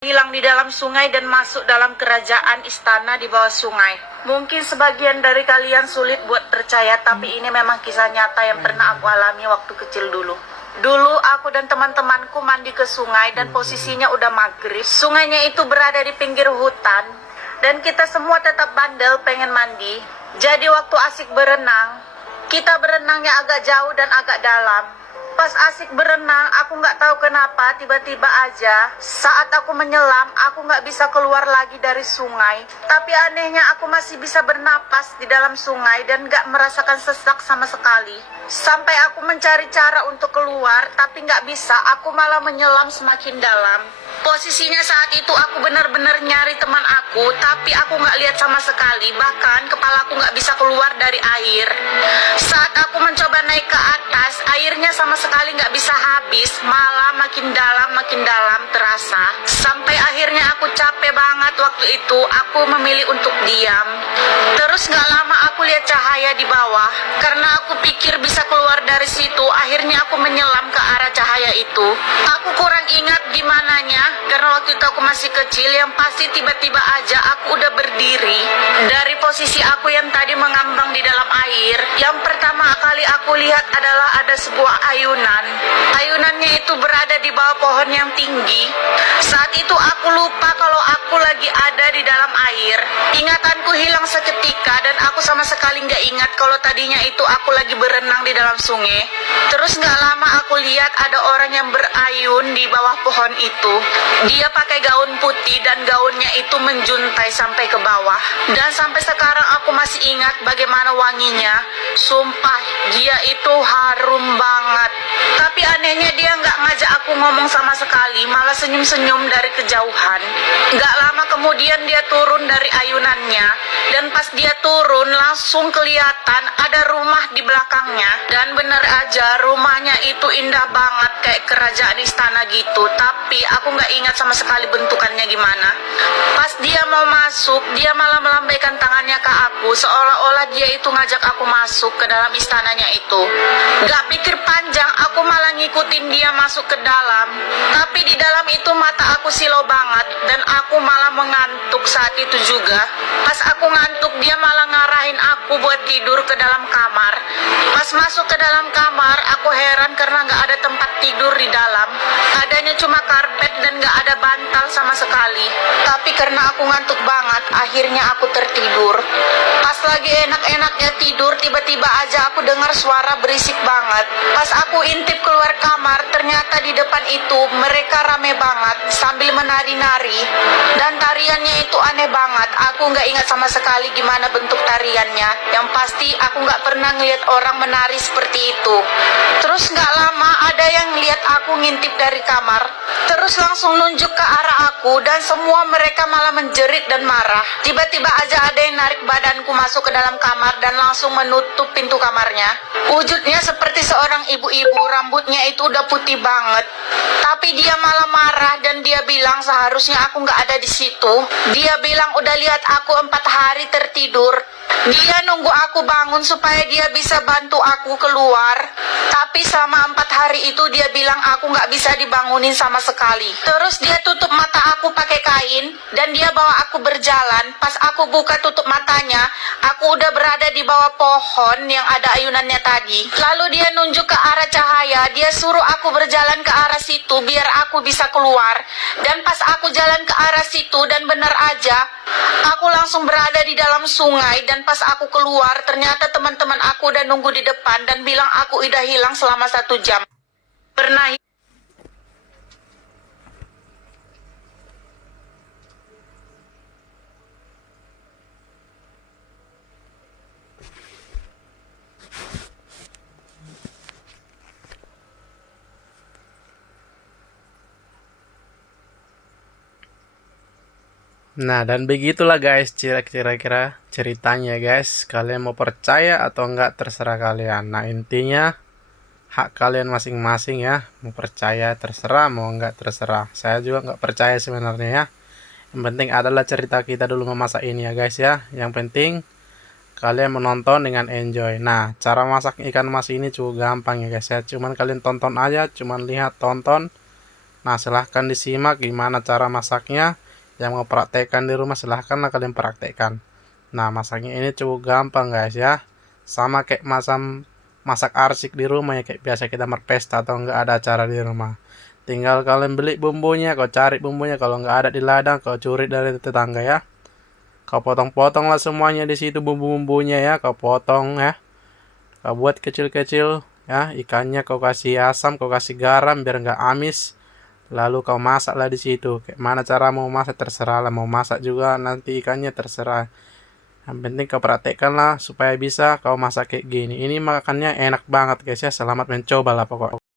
hilang di dalam sungai dan masuk dalam kerajaan istana di bawah sungai. Mungkin sebagian dari kalian sulit buat percaya, tapi ini memang kisah nyata yang pernah aku alami waktu kecil dulu. Dulu aku dan teman-temanku mandi ke sungai dan posisinya udah maghrib. Sungainya itu berada di pinggir hutan dan kita semua tetap bandel pengen mandi. Jadi waktu asik berenang, kita berenangnya agak jauh dan agak dalam. Pas asik berenang, aku nggak tahu kenapa tiba-tiba aja saat aku menyelam, aku nggak bisa keluar lagi dari sungai. Tapi anehnya aku masih bisa bernapas di dalam sungai dan nggak merasakan sesak sama sekali. Sampai aku mencari cara untuk keluar, tapi nggak bisa, aku malah menyelam semakin dalam. Posisinya saat itu aku benar-benar nyari teman aku, tapi aku nggak lihat sama sekali. Bahkan kepala aku nggak bisa keluar dari air. Saat aku mencoba naik ke atas, airnya sama sekali nggak bisa habis, malah makin dalam terasa. Sampai akhirnya aku capek banget waktu itu, aku memilih untuk diam. Terus nggak lama aku lihat cahaya di bawah. Karena aku pikir bisa keluar dari situ, akhirnya aku menyelam ke arah cahaya itu. Aku kurang ingat gimananya, karena waktu itu aku masih kecil. Yang pasti tiba-tiba aja aku udah berdiri dari posisi aku yang tadi mengambang di dalam air. Yang pertama kali aku lihat adalah ada sebuah ayunan. Ayunannya itu berada di bawah pohon yang tinggi. Saat itu aku lupa kalau aku lagi ada di dalam air. Ingatanku hilang seketika dan aku sama sekali nggak ingat kalau tadinya itu aku lagi berenang di dalam sungai. Terus nggak lama aku lihat ada orang yang berayun di bawah pohon itu. Dia pakai gaun putih dan gaunnya itu menjuntai sampai ke bawah. Dan sampai sekarang aku masih ingat bagaimana wanginya. Sumpah, dia itu harum banget. Tapi anehnya dia nggak ngajak aku ngomong sama sekali, malah senyum-senyum dari kejauhan. Nggak lama kemudian dia turun dari ayunannya. Dan pas dia turun langsung kelihatan ada rumah di belakangnya. Dan bener aja rumahnya itu indah banget kayak kerajaan istana gitu. Tapi aku nggak ingat sama sekali bentukannya gimana. Pas dia mau masuk, dia malah melambaikan tangannya ke aku seolah-olah dia itu ngajak aku masuk ke dalam istananya itu. Nggak pikir panjang, aku malah ngikutin dia masuk ke dalam. Tapi di dalam itu mata aku silau banget dan aku malah mengantuk saat itu juga. Pas aku ngantuk, dia malah ngarahin aku buat tidur ke dalam kamar. Pas masuk ke dalam kamar, aku heran karena nggak ada tempat tidur di dalam. Adanya cuma karpet dan nggak ada bantal sama sekali. Tapi karena aku ngantuk banget, akhirnya aku tertidur. Pas lagi enak-enaknya tidur, tiba-tiba aja aku dengar suara berisik banget. Pas aku intip keluar kamar, ternyata di depan itu mereka rame banget sambil menari-nari. Dan tariannya itu aneh banget. Aku nggak ingat sama sekali gimana bentuk tariannya. Yang pasti aku nggak pernah ngeliat orang menari seperti itu. Terus nggak lama ada yang lihat aku ngintip dari kamar. Terus langsung nunjuk ke arah aku dan semua mereka malah menjerit dan marah. Tiba-tiba aja ada yang narik badanku masuk ke dalam kamar dan langsung menutup pintu kamarnya. Wujudnya seperti seorang ibu-ibu, rambutnya itu udah putih banget. Tapi dia malah marah dan dia bilang seharusnya aku nggak ada di situ. Dia bilang udah lihat aku 4 hari tertidur. Dia nunggu aku bangun supaya dia bisa bantu aku keluar. Tapi selama 4 hari itu dia bilang aku nggak bisa dibangunin sama sekali. Terus dia tutup mata aku pakai kain dan dia bawa aku berjalan. Pas aku buka tutup matanya, aku udah berada di bawah pohon yang ada ayunannya tadi. Lalu dia nunjuk ke arah cahaya. Dia suruh aku berjalan ke arah situ biar aku bisa keluar. Dan pas aku jalan ke arah situ dan benar aja, aku langsung berada di dalam sungai. Dan pas aku keluar, ternyata teman-teman aku udah nunggu di depan dan bilang aku udah hilang selama 1 jam. Pernah. Nah, dan begitulah guys kira-kira ceritanya guys. Kalian mau percaya atau enggak terserah kalian. Nah, intinya hak kalian masing-masing ya. Mau percaya terserah, mau enggak terserah. Saya juga enggak percaya sebenarnya ya. Yang penting adalah cerita kita dulu memasak ini ya guys ya. Yang penting kalian menonton dengan enjoy. Nah, cara masak ikan mas ini cukup gampang ya guys ya. Cuman kalian tonton aja, cuman lihat tonton. Nah, silahkan disimak gimana cara masaknya. Yang mau praktekkan di rumah silahkanlah kalian praktekkan. Nah, masaknya ini cukup gampang guys ya. Sama kayak masak arsik di rumah ya, kayak biasa kita berpesta atau enggak ada acara di rumah. Tinggal kalian beli bumbunya, kau cari bumbunya, kalau enggak ada di ladang kau curi dari tetangga ya. Kau potong-potong lah semuanya di situ bumbu-bumbunya ya, kau potong ya. Kau buat kecil-kecil ya, ikannya kau kasih asam, kau kasih garam biar enggak amis. Lalu kau masaklah di situ. Kayak mana cara mau masak terserah lah. Mau masak juga nanti ikannya terserah. Yang penting kau praktekkan lah supaya bisa kau masak kayak gini. Ini makannya enak banget guys ya. Selamat mencoba lah pokoknya.